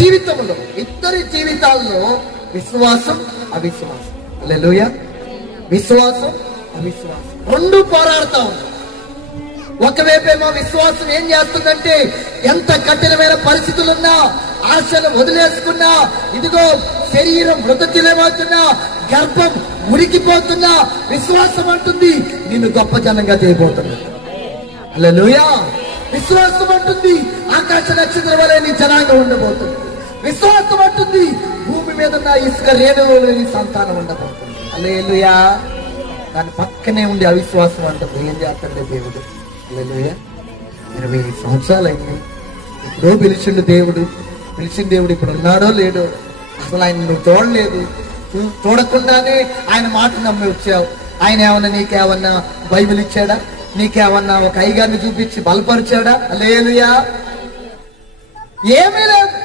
జీవితంలో, ఇద్దరి జీవితాల్లో విశ్వాసం అవిశ్వాసం, హల్లెలూయా, విశ్వాసం అవిశ్వాసం రెండు పోరాడుతా ఉంది. ఒకవైపేమో విశ్వాసం ఏం చేస్తుందంటే, ఎంత కఠినమైన పరిస్థితులున్నా, ఆశను వదిలేసుకున్నా, ఇదిగో శరీరం మృతశిలమవుతున్నా, గర్భం ఉడికిపోతున్నా, విశ్వాసం అంటుంది నిన్ను గొప్ప జనంగా చేయబోతున్నా. హల్లెలూయా. విశ్వాసం అంటుంది ఆకాశ నక్షత్రం వలె నీ జనాంగం ఉండబోతుంది. విశ్వాసం అంటుంది భూమి మీద ఉన్న ఇసుక రేణువులో నీ సంతానం ఉండబోతుంది. హల్లెలూయా. దాని పక్కనే ఉండి అవిశ్వాసం అంటుంది. ఏం చేస్తాడే దేవుడు? హల్లెలూయా. 20 సంవత్సరాలైంది, ఎప్పుడో పిలిచిండు దేవుడు. పిలిచిన దేవుడు ఇప్పుడు ఉన్నాడో లేడో, అసలు ఆయన నువ్వు చూడలేదు. చూడకుండానే ఆయన మాట నమ్మి వచ్చావు. ఆయన ఏమన్నా నీకేమన్నా బైబిల్ ఇచ్చాడా? నీకేమన్నా ఒక అయ్యగారిని చూపించి బలపరిచాడా? హల్లెలూయా. ఏమీ లేదు.